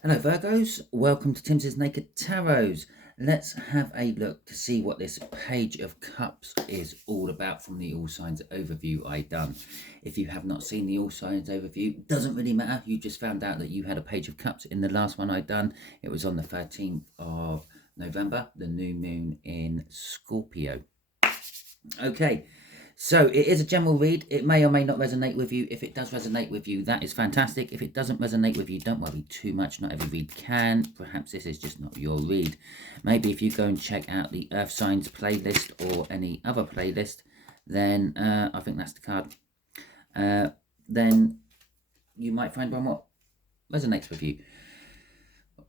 Hello Virgos, welcome to Timsy Naked Tarot. Let's have a look to see what this Page of Cups is all about from the All Signs overview I done. If you have not seen the All Signs overview, doesn't really matter. You just found out that you had a Page of Cups in the last one I done. It was on the 13th of November, the new moon in Scorpio. Okay, so it is a general read. It may or may not resonate with you. If it does resonate with you, that is fantastic. If it doesn't resonate with you, don't worry too much. Not every read can. Perhaps this is just not your read. Maybe if you go and check out the Earth Signs playlist or any other playlist, then I think that's the card. Then you might find one what resonates with you.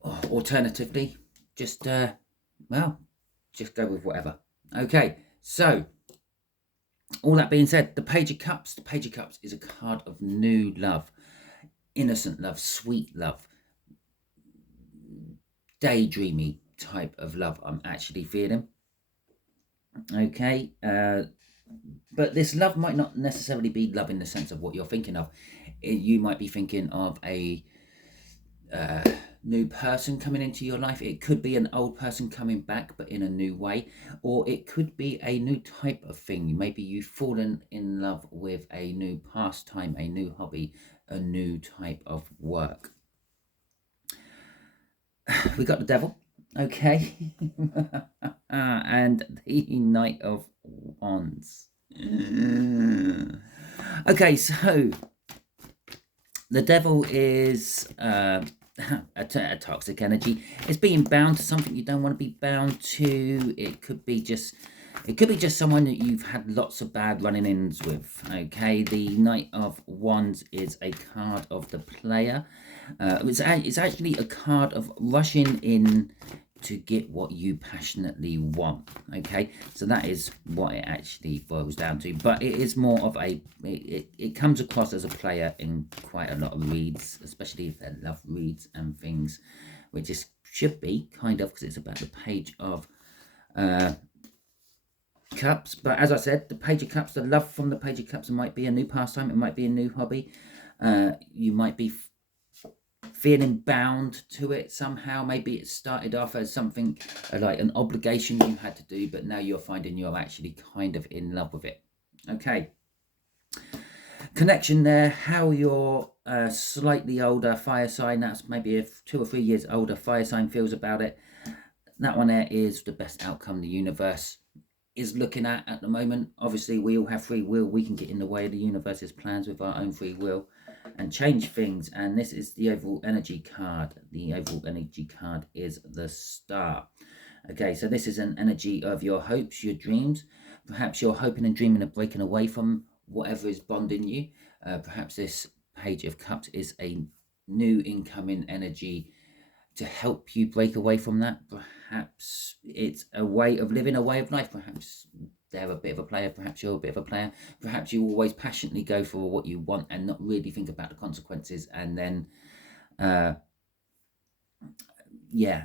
Alternatively, just just go with whatever. Okay, so all that being said, the Page of Cups is a card of new love, innocent love, sweet love, daydreamy type of love I'm actually feeling. Okay, but this love might not necessarily be love in the sense of what you're thinking of. You might be thinking of a new person coming into your life. It could be an old person coming back but in a new way, or it could be a new type of thing. Maybe you've fallen in love with a new pastime, a new hobby, a new type of work. We got the Devil, okay. And the Knight of Wands. Okay, so the Devil is a toxic energy. It's being bound to something you don't want to be bound to. It could be just someone that you've had lots of bad run-ins with. Okay, the Knight of Wands is a card of the player. It's actually a card of rushing in to get what you passionately want. Okay, so that is what it actually boils down to. But it is more of a it comes across as a player in quite a lot of reads, especially if they're love reads and things, which is should be kind of, because it's about the Page of Cups. But as I said, the Page of Cups, the love from the Page of Cups, it might be a new pastime, it might be a new hobby. You might be feeling bound to it somehow. Maybe it started off as something like an obligation you had to do, but now you're finding you're actually kind of in love with it. Okay, connection there. How your slightly older fire sign, that's maybe a 2 or 3 years older fire sign, feels about it. That one there is the best outcome the universe is looking at the moment. Obviously, we all have free will. We can get in the way of the universe's plans with our own free will and change things. And this is the overall energy card. The overall energy card is the Star. Okay, so this is an energy of your hopes, your dreams. Perhaps you're hoping and dreaming of breaking away from whatever is bonding you. Perhaps this Page of Cups is a new incoming energy to help you break away from that. Perhaps it's a way of living, a way of life. Perhaps they're a bit of a player, perhaps you're a bit of a player. Perhaps you always passionately go for what you want and not really think about the consequences, and then and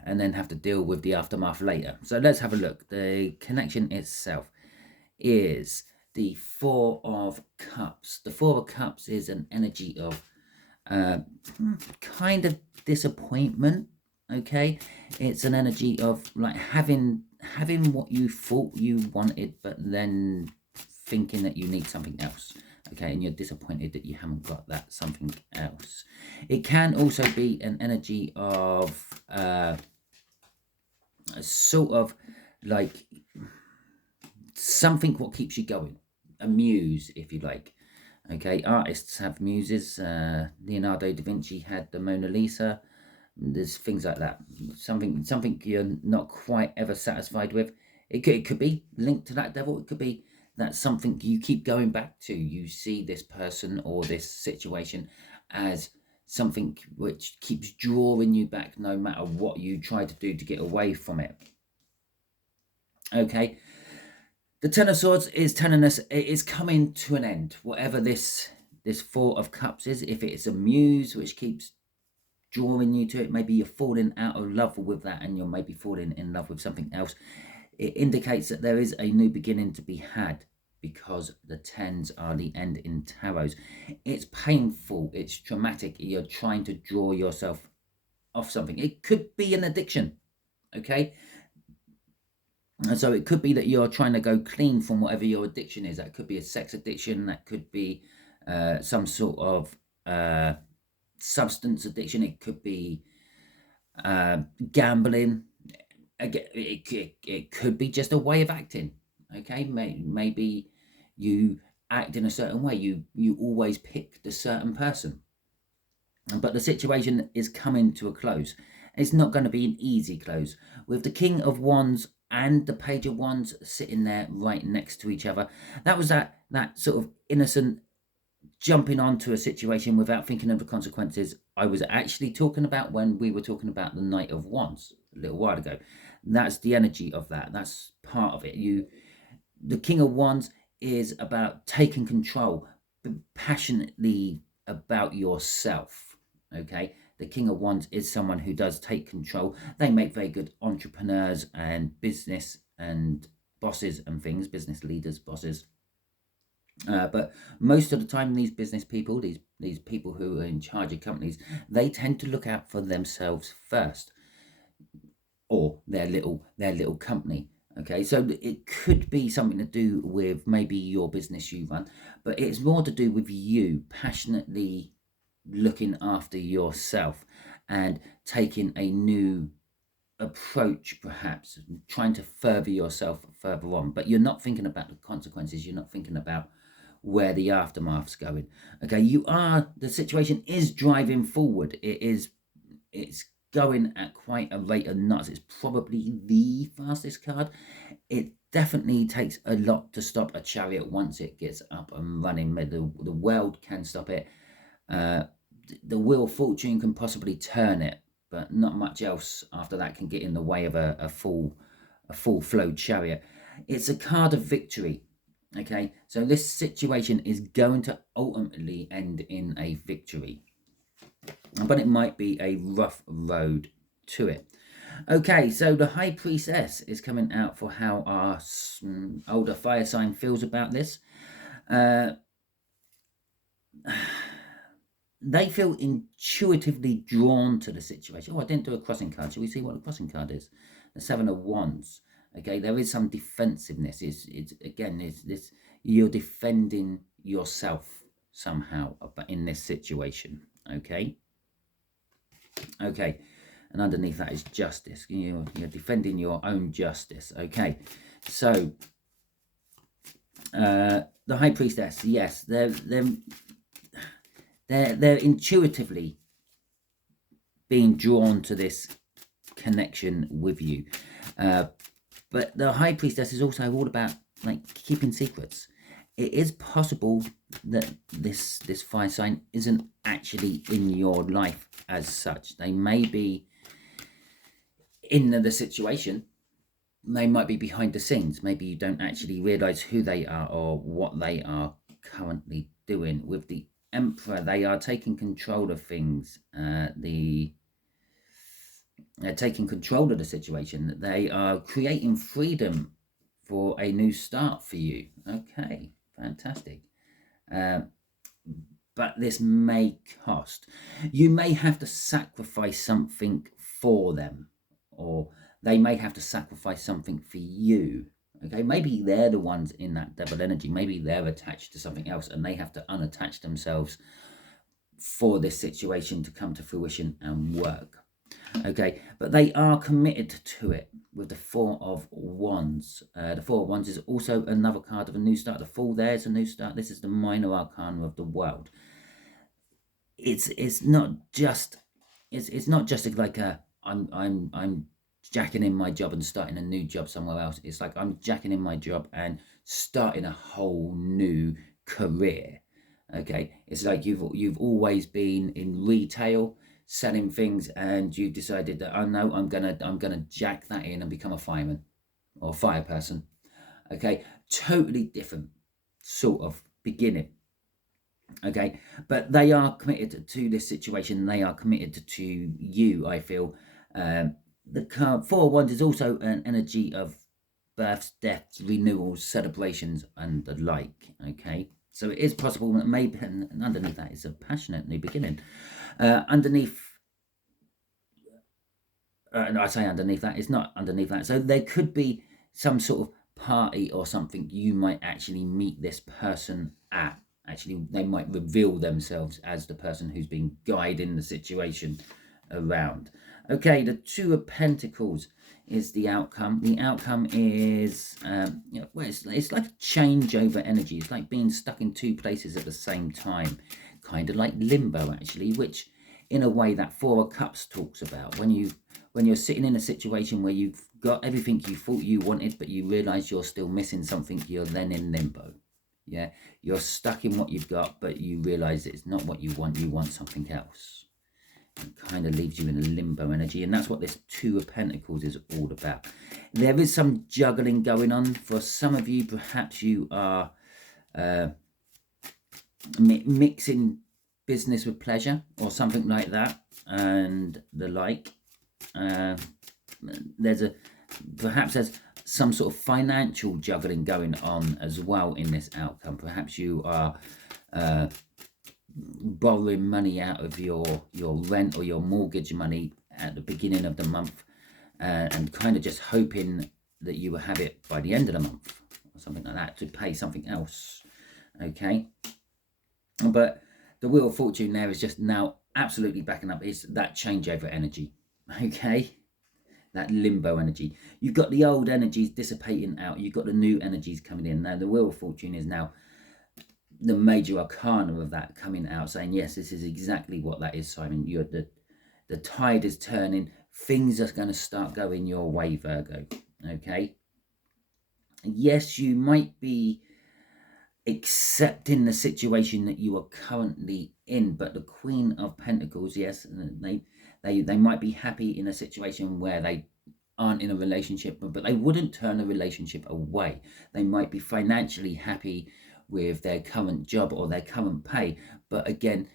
then have to deal with the aftermath later. So let's have a look. The connection itself is the Four of Cups. The Four of Cups is an energy of kind of disappointment. Okay, it's an energy of like having what you thought you wanted, but then thinking that you need something else. Okay, and you're disappointed that you haven't got that something else. It can also be an energy of a sort of like something what keeps you going, a muse, if you like. Okay, artists have muses. Leonardo da Vinci had the Mona Lisa. There's things like that. Something you're not quite ever satisfied with. It could be linked to that devil. It could be that something you keep going back to. You see this person or this situation as something which keeps drawing you back no matter what you try to do to get away from it. Okay. The Ten of Swords is telling us it is coming to an end. Whatever this Four of Cups is, if it's a muse which keeps drawing you to it, maybe you're falling out of love with that and you're maybe falling in love with something else. It indicates that there is a new beginning to be had, because the tens are the end in tarots. It's painful, it's traumatic. You're trying to draw yourself off something. It could be an addiction, okay? And so it could be that you're trying to go clean from whatever your addiction is. That could be a sex addiction. That could be some sort of substance addiction. It could be gambling. Again, it could be just a way of acting. Okay, maybe you act in a certain way. You always pick the certain person, but the situation is coming to a close. It's not going to be an easy close with the King of Wands and the Page of Wands sitting there right next to each other. That was that sort of innocent jumping onto a situation without thinking of the consequences I was actually talking about when we were talking about the Knight of Wands a little while ago. That's the energy of that. That's part of it. The King of Wands is about taking control, passionately about yourself. Okay, the King of Wands is someone who does take control. They make very good entrepreneurs and business and bosses and things, business leaders, bosses. But most of the time, these business people, these people who are in charge of companies, they tend to look out for themselves first, or their little company. Okay, so it could be something to do with maybe your business you run, but it's more to do with you passionately looking after yourself and taking a new approach, perhaps trying to further yourself further on. But you're not thinking about the consequences. You're not thinking about where the aftermath's going. Okay, the situation is driving forward. It's going at quite a rate of knots. It's probably the fastest card. It definitely takes a lot to stop a chariot once it gets up and running. The world can stop it. The wheel of fortune can possibly turn it, but not much else after that can get in the way of a full flow chariot. It's a card of victory. Okay, so this situation is going to ultimately end in a victory, but it might be a rough road to it. Okay, so the High Priestess is coming out for how our older fire sign feels about this. They feel intuitively drawn to the situation. Oh, I didn't do a crossing card. Shall we see what the crossing card is? The Seven of Wands. Okay, there is some defensiveness. It's this you're defending yourself somehow in this situation. Okay, and underneath that is justice. You're defending your own justice. Okay, so the High Priestess. Yes, they're intuitively being drawn to this connection with you. But the High Priestess is also all about keeping secrets. It is possible that this fire sign isn't actually in your life as such. They may be in the situation. They might be behind the scenes. Maybe you don't actually realize who they are or what they are currently doing. With the Emperor, they are taking control of things. They're taking control of the situation. They are creating freedom for a new start for you. Okay, fantastic. But this may cost. You may have to sacrifice something for them, or they may have to sacrifice something for you. Okay, maybe they're the ones in that double energy. Maybe they're attached to something else and they have to unattach themselves for this situation to come to fruition and work. Okay, but they are committed to it with the Four of Wands. The Four of Wands is also another card of a new start. The Fool, there's a new start. This is the minor arcana of the world. It's not just like I'm jacking in my job and starting a new job somewhere else. It's like I'm jacking in my job and starting a whole new career. Okay, it's like you've always been in retail selling things, and you decided that I'm gonna jack that in and become a fireman or a fire person. Okay, totally different sort of beginning. Okay, but they are committed to this situation. They are committed to you, I feel. The card Four of Wands is also an energy of births, deaths, renewals, celebrations, and the like. Okay, so it is possible that maybe, and underneath that is a passionate new beginning. Underneath and I say underneath that, it's not underneath that. So there could be some sort of party or something you might actually meet this person at. Actually, they might reveal themselves as the person who's been guiding the situation around. Okay, the Two of Pentacles is the outcome. The outcome is, well, it's like a changeover energy. It's like being stuck in two places at the same time, kind of like limbo, actually, which in a way that Four of Cups talks about. When you're sitting in a situation where you've got everything you thought you wanted, but you realise you're still missing something, you're then in limbo. Yeah, you're stuck in what you've got, but you realise it's not what you want something else. It kind of leaves you in a limbo energy, and that's what this Two of Pentacles is all about. There is some juggling going on. For some of you, perhaps you are mixing business with pleasure or something like that, and the like. Perhaps there's some sort of financial juggling going on as well in this outcome. Perhaps you are borrowing money out of your rent or your mortgage money at the beginning of the month, and kind of just hoping that you will have it by the end of the month or something like that to pay something else. Okay, but the Wheel of Fortune there is just now absolutely backing up. Is that changeover energy. Okay, that limbo energy. You've got the old energies dissipating out. You've got the new energies coming in. Now the Wheel of Fortune is now the major arcana of that coming out, saying, yes, this is exactly what that is, Simon. The tide is turning. Things are going to start going your way, Virgo. Okay. Yes, you might be accepting the situation that you are currently in, but the Queen of Pentacles, yes, they might be happy in a situation where they aren't in a relationship, but they wouldn't turn a relationship away. They might be financially happy with their current job or their current pay, but again,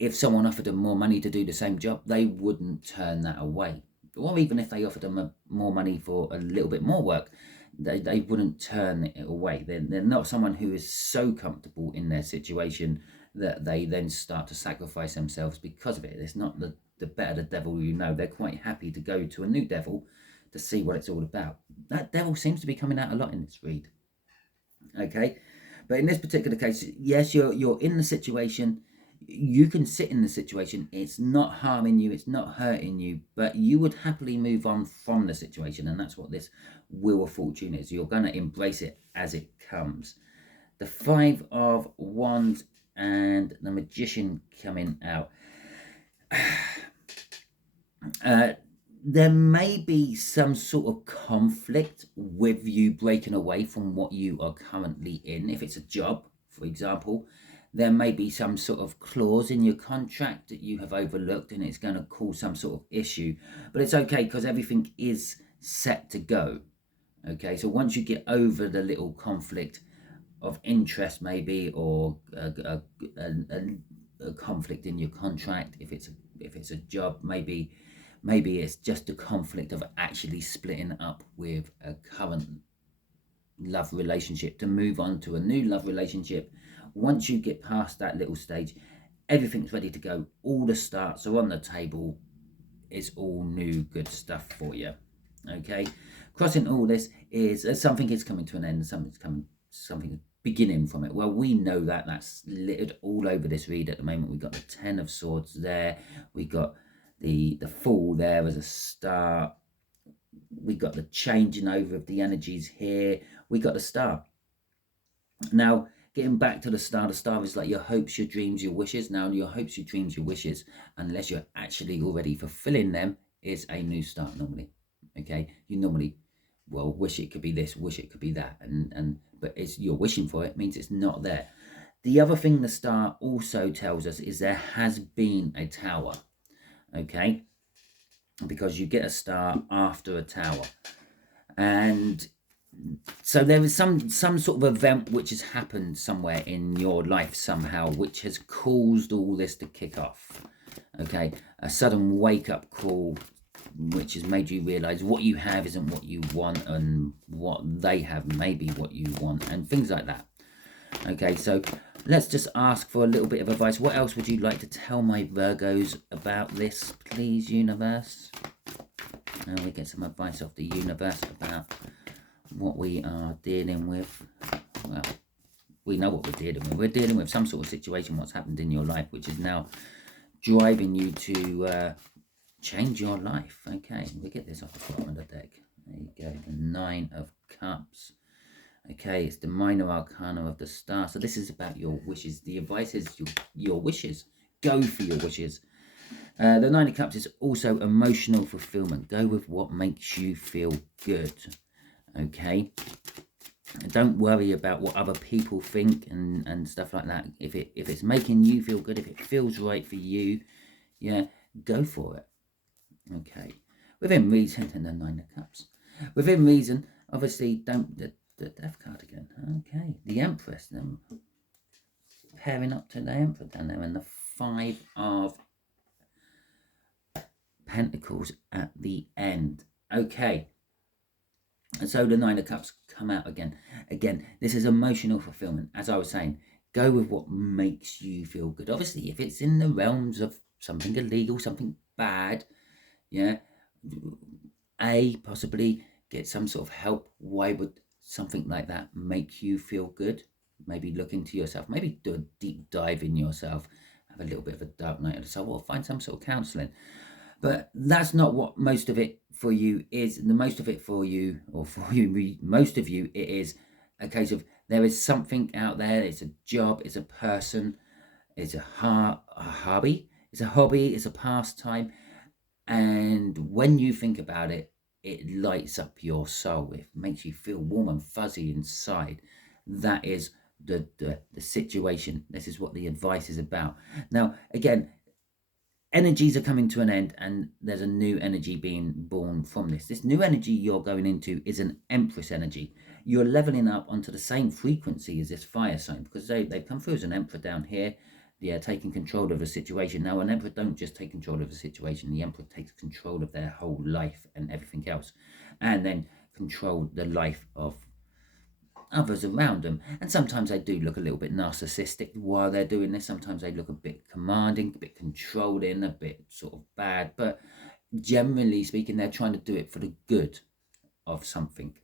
if someone offered them more money to do the same job, they wouldn't turn that away. Or even if they offered them more money for a little bit more work, they wouldn't turn it away. They're not someone who is so comfortable in their situation that they then start to sacrifice themselves because of it. It's not the better the devil you know. They're quite happy to go to a new devil to see what it's all about. That devil seems to be coming out a lot in this read. Okay, but in this particular case, yes, you're in the situation. You can sit in the situation. It's not harming you. It's not hurting you. But you would happily move on from the situation. And that's what this Wheel of Fortune is. You're going to embrace it as it comes. The Five of Wands and the Magician coming out. There may be some sort of conflict with you breaking away from what you are currently in. If it's a job, for example, there may be some sort of clause in your contract that you have overlooked and it's going to cause some sort of issue. But it's okay because everything is set to go. Okay, so once you get over the little conflict of interest maybe, or a conflict in your contract, if it's a job, maybe it's just a conflict of actually splitting up with a current love relationship to move on to a new love relationship. Once you get past that little stage, everything's ready to go. All the starts are on the table. It's all new good stuff for you. Okay, crossing all this is something is coming to an end, something beginning from it. Well, we know that's littered all over this read at the moment. We've got the Ten of Swords there. We got the Fool there as a start. We got the changing over of the energies here. We got the Star. Now, getting back to the Star is like your hopes, your dreams, your wishes. Now, your hopes, your dreams, your wishes, unless you're actually already fulfilling them, is a new start normally. Okay, you normally, well, wish it could be this, wish it could be that, but it's you're wishing for it means it's not there. The other thing the Star also tells us is there has been a Tower. Okay, because you get a Star after a Tower, and so there is some sort of event which has happened somewhere in your life somehow, which has caused all this to kick off. Okay, a sudden wake-up call, which has made you realize what you have isn't what you want, and what they have may be what you want, and things like that. Okay, so let's just ask for a little bit of advice. What else would you like to tell my Virgos about this, please, universe? And we get some advice off the universe about what we are dealing with. Well, we know what we're dealing with. We're dealing with some sort of situation, what's happened in your life, which is now driving you to change your life. Okay, we get this off the bottom of the deck. There you go, the 9 of Cups. Okay, it's the minor arcana of the star. So this is about your wishes. The advice is your wishes. Go for your wishes. The 9 of Cups is also emotional fulfillment. Go with what makes you feel good. Okay. Don't worry about what other people think and stuff like that. If it's making you feel good, if it feels right for you, yeah, go for it. Okay. Within reason, and the 9 of Cups. Within reason, obviously, don't the Death card again. Okay. The Empress, then pairing up to the Emperor down there, and the 5 of Pentacles at the end. Okay. And so the 9 of Cups come out again. Again, this is emotional fulfillment. As I was saying, go with what makes you feel good. Obviously, if it's in the realms of something illegal, something bad, yeah, possibly get some sort of help. Why would something like that make you feel good? Maybe look into yourself. Maybe do a deep dive in yourself. Have a little bit of a dark night of the soul, or find some sort of counselling. But that's not what most of it for you is. The most of it for you, or for you, most of you, it is a case of there is something out there. It's a job, it's a person, it's a hobby, it's a pastime. And when you think about it, it lights up your soul. It makes you feel warm and fuzzy inside. That is the situation. This is what the advice is about. Now, again, energies are coming to an end, and there's a new energy being born from this. This new energy you're going into is an Empress energy. You're leveling up onto the same frequency as this fire sign, because they've come through as an Emperor down here. Yeah, taking control of the situation. Now, an Emperor don't just take control of the situation. The Emperor takes control of their whole life and everything else, and then control the life of others around them. And sometimes they do look a little bit narcissistic while they're doing this. Sometimes they look a bit commanding, a bit controlling, a bit sort of bad. But generally speaking, they're trying to do it for the good of something.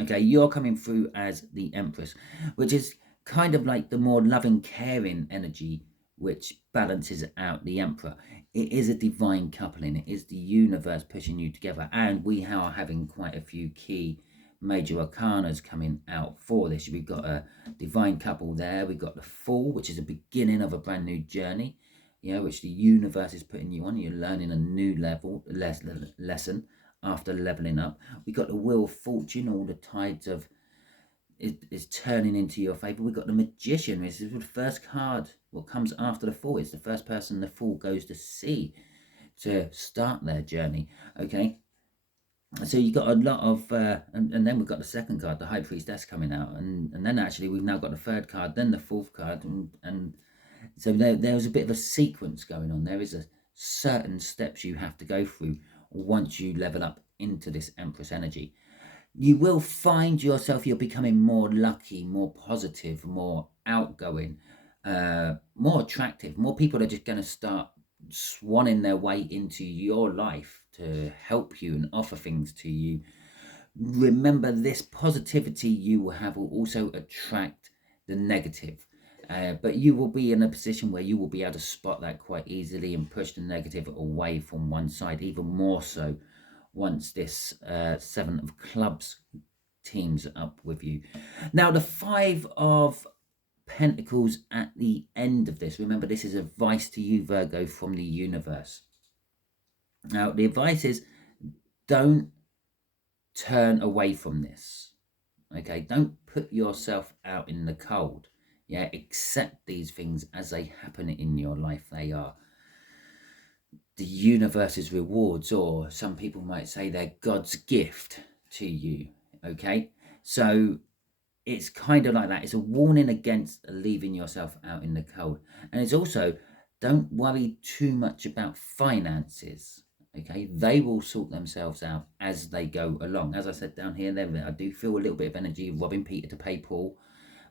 Okay, you're coming through as the Empress, which is kind of like the more loving, caring energy, which balances out the Emperor. It is a divine coupling. It is the universe pushing you together. And we are having quite a few key major arcanas coming out for this. We've got a divine couple there. We've got the Fool, which is a beginning of a brand new journey, which the universe is putting you on. You're learning a new lesson after leveling up. We got the Wheel of Fortune. All the tides of is turning into your favor. We've got the Magician. This is the first card. What comes after the Fool is the first person the Fool goes to see to start their journey. Okay. So you got a lot of, and then we've got the second card, the High Priestess, coming out, and then actually we've now got the third card, then the fourth card, and so there's a bit of a sequence going on. There is a certain steps you have to go through once you level up into this Empress energy. You will find yourself, you're becoming more lucky, more positive, more outgoing, more attractive. More people are just going to start swanning their way into your life to help you and offer things to you. Remember, this positivity you will have will also attract the negative. But you will be in a position where you will be able to spot that quite easily and push the negative away from one side, even more so once this 7 of Clubs teams up with you. Now, the 5 of Pentacles at the end of this. Remember, this is advice to you, Virgo, from the universe. Now, the advice is don't turn away from this. Okay, don't put yourself out in the cold. Yeah, accept these things as they happen in your life. They are the universe's rewards, or some people might say they're God's gift to you. Okay, so it's kind of like that. It's a warning against leaving yourself out in the cold. And it's also, don't worry too much about finances. Okay, they will sort themselves out as they go along. As I said down here, I do feel a little bit of energy of robbing Peter to pay Paul.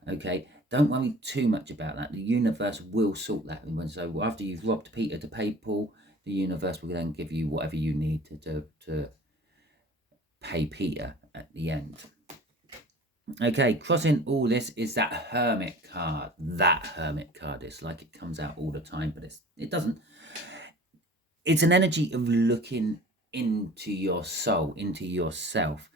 Okay, don't worry too much about that. The universe will sort that. And so after you've robbed Peter to pay Paul, the universe will then give you whatever you need to pay Peter at the end. Okay, crossing all this is that Hermit card. That Hermit card. It's like it comes out all the time, but it doesn't. It's an energy of looking into your soul, into yourself,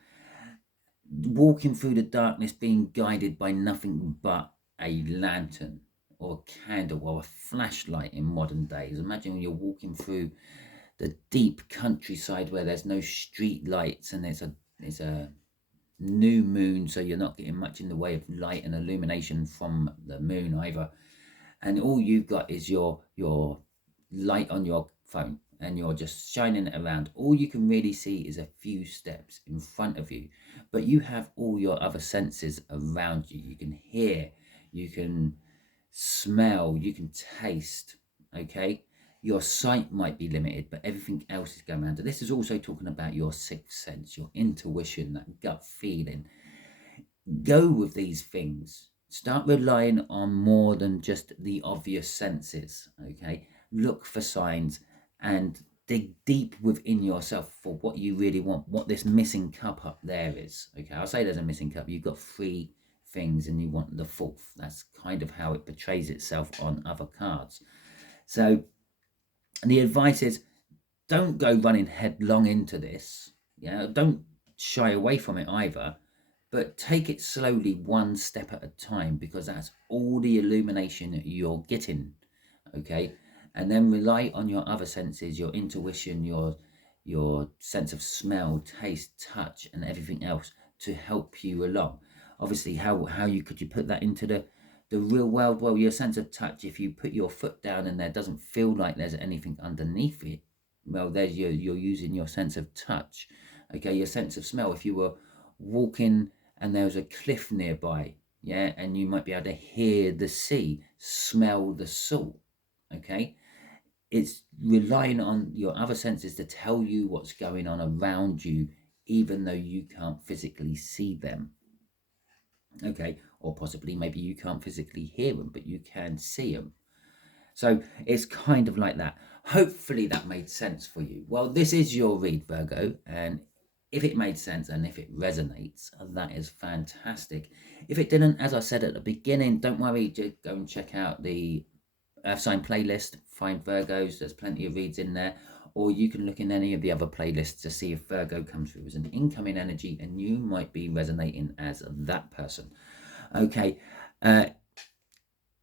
walking through the darkness, being guided by nothing but a lantern or a candle or a flashlight in modern days. Imagine when you're walking through the deep countryside where there's no street lights and it's a new moon, so you're not getting much in the way of light and illumination from the moon either, and all you've got is your light on your phone and you're just shining it around. All you can really see is a few steps in front of you, but you have all your other senses around you. You can hear, you can smell, you can taste. Okay, your sight might be limited, but everything else is going around. And this is also talking about your sixth sense, your intuition, that gut feeling. Go with these things. Start relying on more than just the obvious senses. Okay, look for signs and dig deep within yourself for what you really want, what this missing cup up there is. Okay, I'll say there's a missing cup. You've got 3 things and you want the 4th. That's kind of how it portrays itself on other cards. So the advice is, don't go running headlong into this. Yeah, don't shy away from it either, but take it slowly, one step at a time, because that's all the illumination you're getting. Okay, and then rely on your other senses, your intuition, your sense of smell, taste, touch, and everything else to help you along. Obviously, how could you put that into the real world? Well, your sense of touch, if you put your foot down and there doesn't feel like there's anything underneath it, well, there's you're using your sense of touch. Okay, your sense of smell, if you were walking and there was a cliff nearby, yeah, and you might be able to hear the sea, smell the salt. Okay, it's relying on your other senses to tell you what's going on around you, even though you can't physically see them. Okay, or possibly maybe you can't physically hear them, but you can see them. So it's kind of like that. Hopefully that made sense for you. Well, this is your read, Virgo, and if it made sense and if it resonates, that is fantastic. If it didn't, as I said at the beginning, don't worry, just go and check out the Earth sign playlist, find Virgos, there's plenty of reads in there, or you can look in any of the other playlists to see if Virgo comes through as an incoming energy and you might be resonating as that person. Okay,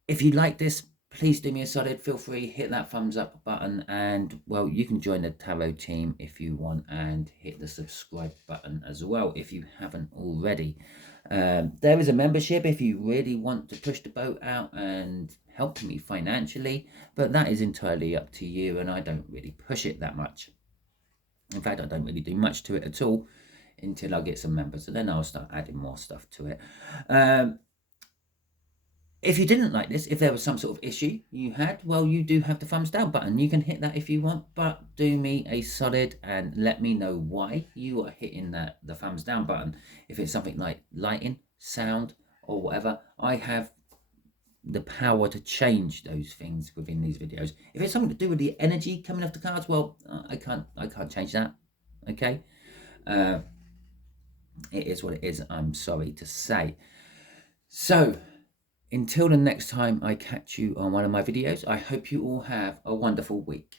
if you like this, please do me a solid, feel free, hit that thumbs up button, and well, you can join the tarot team if you want, and hit the subscribe button as well if you haven't already. There is a membership if you really want to push the boat out and help me financially, but that is entirely up to you, and I don't really push it that much. In fact, I don't really do much to it at all until I get some members, and then I'll start adding more stuff to it. If you didn't like this, if there was some sort of issue you had, well, you do have the thumbs down button. You can hit that if you want, but do me a solid and let me know why you are hitting the thumbs down button. If it's something like lighting, sound, or whatever, I have the power to change those things within these videos. If it's something to do with the energy coming off the cards, well, I can't change that. Okay, it is what it is. I'm sorry to say. So until the next time I catch you on one of my videos, I hope you all have a wonderful week.